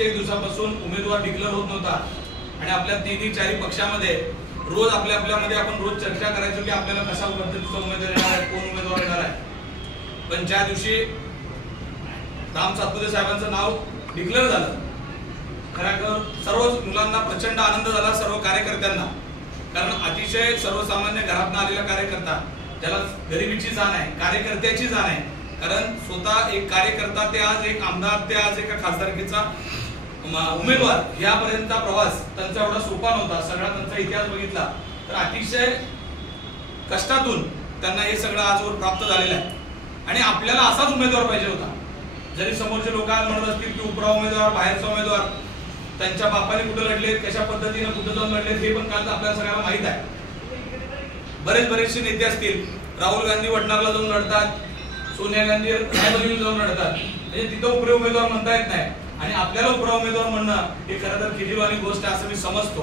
कित्येक दिवसापासून उमेदवार डिक्लेअर होत नव्हता आणि आपल्या तिन्ही चारही पक्षामध्ये रोज आपल्यामध्ये आपण रोज चर्चा करायचो की आपल्याला कशा पद्धतीचा उमेदवार येणार आहे, कोण उमेदवार येणार आहे. पण ज्या दिवशी राम सातपुते साहेबांचं नाव डिक्लेअर झालं, खरं सर्व मुलांना प्रचंड आनंद झाला, सर्व कार्यकर्त्यांना. कारण अतिशय सर्वसामान्य घरातून आलेला कार्यकर्ता, ज्याला गरिबीची जाण आहे, कार्यकर्त्याची जाण आहे. कारण स्वतः एक कार्यकर्ता ते आज एक आमदार, ते आज एका खासदारकीचा उमेदवार, यापर्यंतचा प्रवास त्यांचा एवढा सोपा नव्हता. सगळा त्यांचा इतिहास बघितला तर अतिशय कष्टातून त्यांना हे सगळं आजवर प्राप्त झालेलं आहे. आणि आपल्याला असाच उमेदवार पाहिजे होता. जरी समोरचे लोक म्हणत असतील की उपरा उमेदवार, बाहेरचा उमेदवार, त्यांच्या बापाने कुठे लढले, कशा पद्धतीने कुठे जाऊन लढले, हे पण काल आपल्याला सगळ्यांना माहित आहे. बरेचसे नेते असतील, राहुल गांधी वडनारला जाऊन लढतात, सोनिया गांधी रायबरेलीला जाऊन लढतात. म्हणजे तिथं उपरे उमेदवार म्हणता येत नाही आणि आपल्याला उपरा उमेदवार म्हणणं हे खरं तर केजरीवाली गोष्ट आहे असं मी समजतो.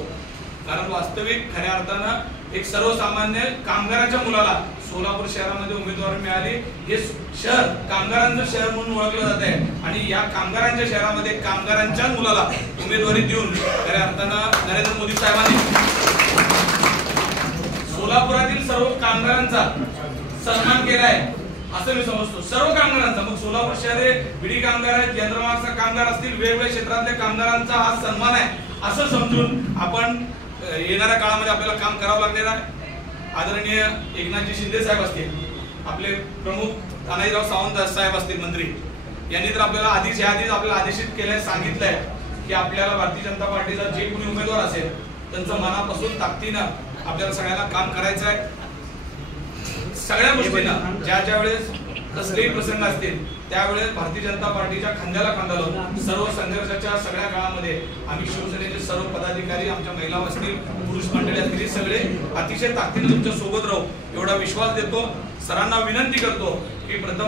कारण वास्तविक खऱ्या अर्थानं एक सर्वसामान्य कामगाराच्या मुलाला सोलापूर शहरामध्ये उमेदवारी मिळाली. हे शहर कामगारांचं शहर म्हणून ओळखलं जात आहे आणि या कामगारांच्या शहरामध्ये कामगारांच्या मुलाला उमेदवारी देऊन खऱ्या अर्थानं नरेंद्र मोदी साहेबांनी सोलापुरातील सर्व कामगारांचा सन्मान केलाय असं मी समजतो. सर्व कामगारांचा, मग सोलापूर शहर हे बिडी कामगार आहेत, यंत्रमागाचा कामगार असतील, वेगवेगळ्या क्षेत्रातल्या कामगारांचा हा सन्मान आहे असं समजून आपण येणाऱ्या काळामध्ये आपल्याला काम करावं लागणार आहे. आदरणीय एकनाथजी शिंदे साहेब असतील, आपले प्रमुख तानाजीराव सावंत साहेब असतील मंत्री, यांनी तर आपल्याला आधीच आपल्याला आदेशित केलंय, सांगितलंय की आपल्याला भारतीय जनता पार्टीचा जे कोणी उमेदवार असेल त्यांचं मनापासून ताकदीनं आपल्याला सगळ्यांना काम करायचं आहे. सगळ्या गोष्टींना ज्या वेळेस कसलेही प्रसंग असतील त्यावेळेस भारतीय जनता पार्टीच्या खांद्याला खांदा लावून सर्व संघर्षाच्या सगळ्या काळामध्ये आम्ही शिवसेनेचे सर्व पदाधिकारी, आमच्या महिला असतील, पुरुष मंडळी असतील, सगळे अतिशय ताकदीने तुमच्या सोबत राहू एवढा विश्वास देतो. सरांना विनंती करतो की प्रथम